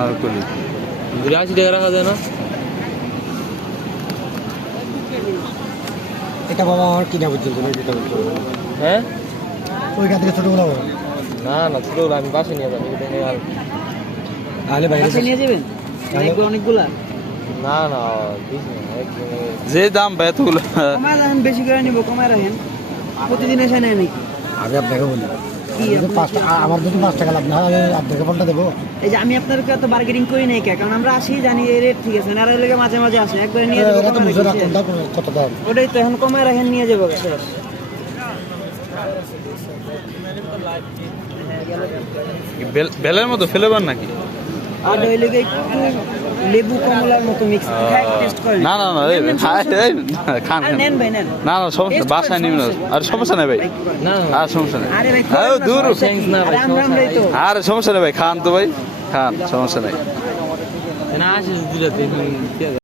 আনারকলি 80 টাকা রাখা যায় না? এটা বাবা আমার কিনা পর্যন্ত নেই দিতে বলতো। হ্যাঁ ওইখান থেকে ছোটগুলো বড় না না ছোটগুলো আমি বাসে নিয়ে যাবো এটা নিয়ে আর তাহলে বাইরে কাছে নিয়ে যাবেন অনেকগুলা না না দিস না একদম যে দাম ভাই এতগুলো কমায় রাখেন বেশি করে নিব কমায় রাখেন প্রতিদিন এসে নেয় নাকি আমি আপনাকে বলি কি আপনি- 5 টাকা আমার যদি 5 টাকা লাভ না হয় আমি আপনাকে ফোনটা দেবো। এই যে আমি আপনাদেরকে এত বার্গেনিং করি নাই কে কারণ আমরা আসি জানি এই রেট ঠিক আছে না আর এর লেগে মাঝে মাঝে আসে একবার নিয়ে যাবো এটা তো কমায় বুঝে রাখি, রাখুন শেষ। কত দাম। ওটাই তো এখন কমায় রাখেন নিয়ে যাবো শেষ। বেলের মতো ফেলেবার নাকি? আর ওই লেগে একটু লেবু কমলার মতো মিক্স টেস্ট করেন না না না এই খান আর খান নেন ভাই নেন না না সমস্যা Taste বাসায় করেন, নিবি না সমস্যা আর সমস্যা নেই ভাই না আর সমস্যা নেই আরে ভাই আরে দূর Thanks না ভাই, আমরা আমরাই তো আর সমস্যা নেই ভাই খান তো ভাই খান সমস্যা নেই না আসিস দুটাতে